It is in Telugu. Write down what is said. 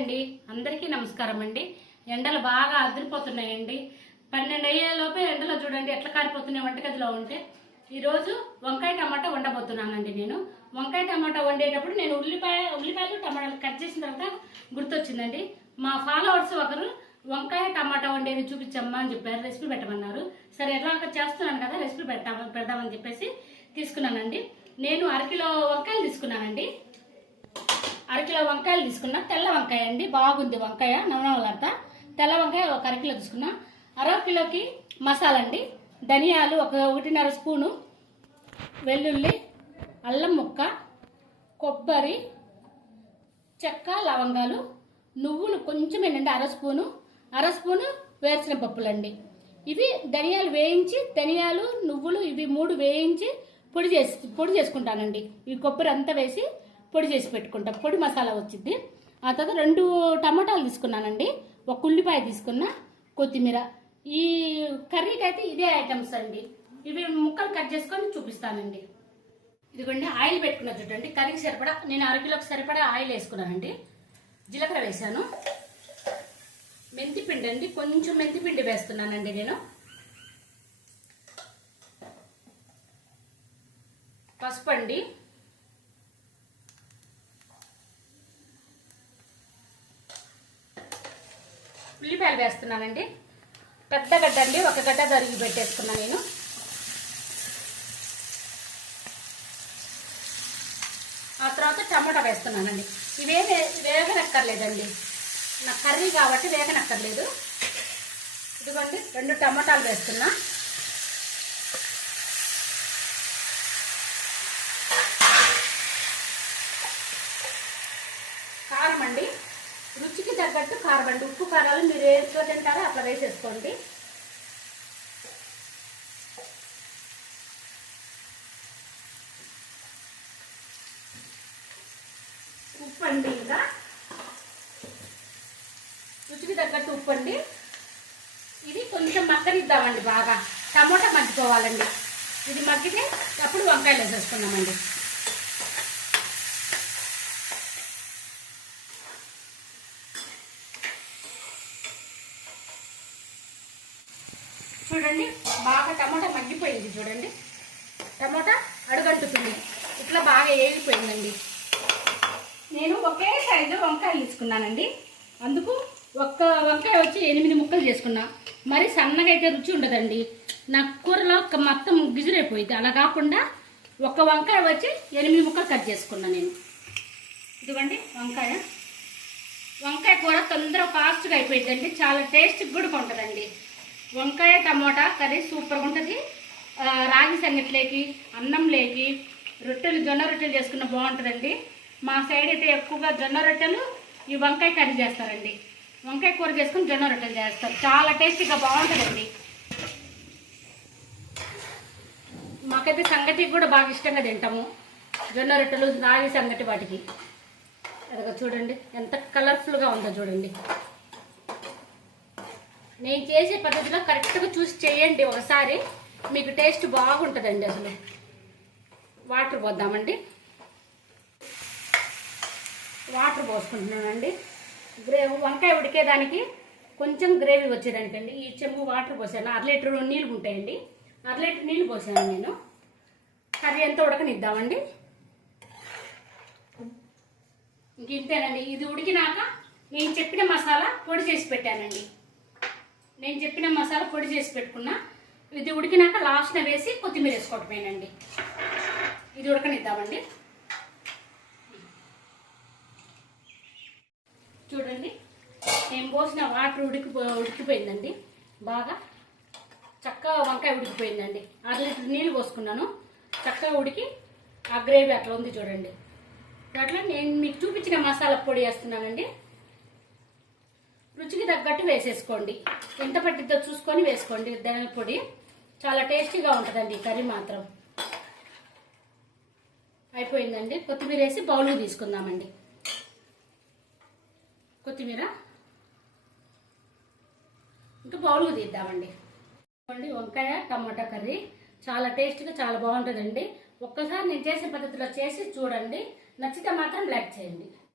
అండి. అందరికీ నమస్కారం అండి. ఎండలు బాగా అదిరిపోతున్నాయండి. పన్నెండు అయ్యేలోపే ఎండలో చూడండి ఎట్లా కారిపోతున్నాయి వంటగదిలో ఉంటే. ఈరోజు వంకాయ టమాటా వండబోతున్నానండి నేను. వంకాయ టమాటా వండేటప్పుడు నేను ఉల్లిపాయ ఉల్లిపాయలు టమాటాలు కట్ చేసిన తర్వాత గుర్తొచ్చిందండి. మా ఫాలోవర్స్ ఒకరు వంకాయ టమాటా వండేది చూపించమ్మా అని చెప్పారు. రెసిపీ పెట్టమన్నారు. సరే ఎలా చేస్తున్నాను కదా రెసిపీ పెట్టా పెడదామని చెప్పేసి తీసుకున్నానండి. నేను అరకిలో వంకాయలు తీసుకున్నానండి. అరకిలో వంకాయలు తీసుకున్నా. తెల్ల వంకాయ అండి బాగుంది వంకాయ నవనవలంతా. తెల్ల వంకాయ ఒక అరకిలో తీసుకున్నా. అర కిలోకి మసాలా అండి ధనియాలు ఒక ఒకటిన్నర స్పూను వెల్లుల్లి అల్లం ముక్క కొబ్బరి చెక్క లవంగాలు నువ్వులు కొంచెమేనండి అర స్పూను అర స్పూను వేరుశనగ పప్పులండి ఇవి ధనియాలు వేయించి ధనియాలు నువ్వులు ఇవి మూడు వేయించి పొడి చేసి పొడి చేసుకుంటానండి. ఈ కొబ్బరి అంతా వేసి పొడి చేసి పెట్టుకుంటా. పొడి మసాలా వచ్చింది. ఆ తర్వాత రెండు టమాటాలు తీసుకున్నానండి. ఒక ఉల్లిపాయ తీసుకున్నా కొత్తిమీర. ఈ కర్రీకి అయితే ఇదే ఐటమ్స్ అండి. ఇవి ముక్కలు కట్ చేసుకొని చూపిస్తానండి. ఇదిగోండి ఆయిల్ పెట్టుకున్న చూడండి. కర్రీకి సరిపడా నేను అరకిలోకి సరిపడా ఆయిల్ వేసుకున్నానండి. జీలకర్ర వేసాను మెంతిపిండి అండి. కొంచెం మెంతిపిండి వేస్తున్నానండి నేను. పసుపు అండి. ఉల్లిపాయలు వేస్తున్నానండి. పెద్ద గడ్డ అండి ఒక గడ్డ తరిగి పెట్టేసుకున్నా నేను. ఆ తర్వాత టమాటా వేస్తున్నానండి. ఇవేమి వేగనక్కర్లేదండి. నా కర్రీ కాబట్టి వేగనక్కర్లేదు. ఇదిగోండి రెండు టమాటాలు వేస్తున్నా కారం అండి రుచికి తగ్గట్టు కారం అండి. ఉప్పు కారాలు మీరు ఎక్కువ తింటారో అట్లా వేసేసుకోండి. ఉప్పు అండి ఇంకా. రుచికి తగ్గట్టు ఉప్పు అండి. ఇది కొంచెం మక్కనిద్దామండి బాగా. టమోటా మగ్గిపోవాలండి. ఇది మగ్గితే అప్పుడు వంకాయలు వేసేసుకున్నామండి చూడండి బాగా టమాటా మగ్గిపోయింది చూడండి. టమాటా అడుగంటుతుంది. ఇట్లా బాగా ఏగిపోయిందండి. నేను ఒకే సైజు వంకాయలు తీసుకున్నానండి. అందుకు ఒక్క వంకాయ వచ్చి ఎనిమిది ముక్కలు చేసుకున్నా. మరి సన్నగా అయితే రుచి ఉండదండి. నా కూరలో మొత్తం గిజురైపోయింది అలా కాకుండా ఒక్క వంకాయ వచ్చి ఎనిమిది ముక్కలు కట్ చేసుకున్నా నేను. ఇదిగోండి వంకాయ. వంకాయ కూర తొందరగా ఫాస్ట్గా అయిపోయిందండి చాలా టేస్ట్ కూడా ఉంటుందండి వంకాయ టమోటా కర్రీ సూపర్గా ఉంటుంది. రాగి సంగట్లేకి అన్నం లేకి రొట్టెలు జొన్న రొట్టెలు చేసుకున్న బాగుంటుందండి. మా సైడ్ అయితే ఎక్కువగా జొన్న రొట్టెలు ఈ వంకాయ కర్రీ చేస్తారండి. వంకాయ కూర చేసుకుని జొన్న రొట్టెలు చేస్తారు. చాలా టేస్టీగా బాగుంటుందండి. మాకైతే సంగటి కూడా బాగా ఇష్టంగా తింటాము. జొన్న రొట్టెలు రాగి సంగటి వాటికి. అదిగో చూడండి ఎంత కలర్ఫుల్గా ఉందో చూడండి. నేను చేసే పద్ధతిలో కరెక్ట్గా చూసి చేయండి ఒకసారి. మీకు టేస్ట్ బాగుంటుందండి అసలు. వాటర్ పోద్దామండి. వాటర్ పోసుకుంటున్నానండి. గ్రే వంకాయ ఉడికేదానికి కొంచెం గ్రేవీ వచ్చేదానికండి. ఈ చెంబు వాటర్ పోసాను. అర లీటర్ నీళ్ళు ఉంటాయండి. అర లీటర్ నీళ్ళు పోసాను నేను. కర్రీ ఎంత ఉడకనిద్దామండి. ఇంక ఇంతేనండి ఇది ఉడికినాక నేను చెప్పిన మసాలా పొడి చేసి పెట్టానండి. నేను చెప్పిన మసాలా పొడి చేసి పెట్టుకున్నా. ఇది ఉడికినాక లాస్ట్న వేసి కొత్తిమీర వేసుకోవటమేనండి. ఇది ఉడకనిద్దామండి. చూడండి నేను పోసిన వాటర్ ఉడికిపో ఉడికిపోయిందండి. బాగా చక్కగా వంకాయ ఉడికిపోయిందండి. అర లీటర్ నీళ్ళు పోసుకున్నాను. చక్కగా ఉడికి ఆ గ్రేవీ అట్లా ఉంది చూడండి. అట్లా నేను మీకు చూపించిన మసాలా పొడి వేస్తున్నానండి. రుచికి తగ్గట్టు వేసేసుకోండి. ఎంత పట్టిద్దో చూసుకొని వేసుకోండి. ధనియాల పొడి చాలా టేస్టీగా ఉంటుందండి ఈ కర్రీ మాత్రం. అయిపోయిందండి. కొత్తిమీర వేసి బౌల్కి తీసుకుందామండి. కొత్తిమీర. ఇంకా బౌల్కి తీద్దామండి. వంకాయ టమాటా కర్రీ. చాలా టేస్ట్గా చాలా బాగుంటుందండి. ఒక్కసారి నేను చేసే పద్ధతిలో చేసి చూడండి. నచ్చితే మాత్రం లైక్ చేయండి.